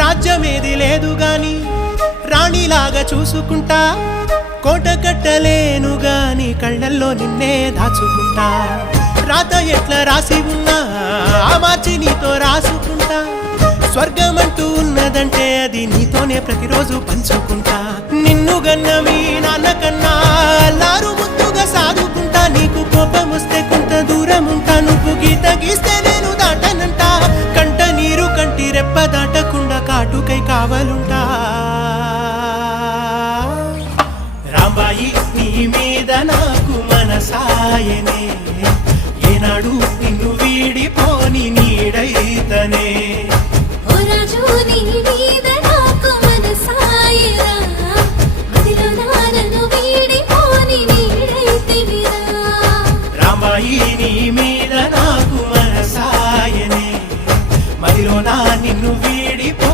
రాజ్యమేది లేదు గాని రాణిలాగా చూసుకుంటా, కోట కట్టలేను గాని కళ్ళల్లో నిన్నే దాచుకుంటా. రాత ఎట్లా రాసి ఉన్నా ఆ మార్చి నీతో రాసుకుంటా. స్వర్గమంటూ ఉన్నదంటే అది నీతోనే ప్రతిరోజు పంచుకుంటా. నిన్ను గన్న మీ నాన్న కన్నా లారు ముద్దుగా సాదుకుంటా. నీకు కోపం వస్తే కొంత దూరం ఉంటా, నువ్వు గీత గీస్తే నేను దాటనంట. కంట నీరు కంటి రెప్ప దాటకుండా కాటుకై కావలుంటా. రాంబాయి నీ మీద నాకు మనసాయనే, ఏనాడు నిన్ను వీడిపోని నీడైతనే. ఓ రాజు నీ మీద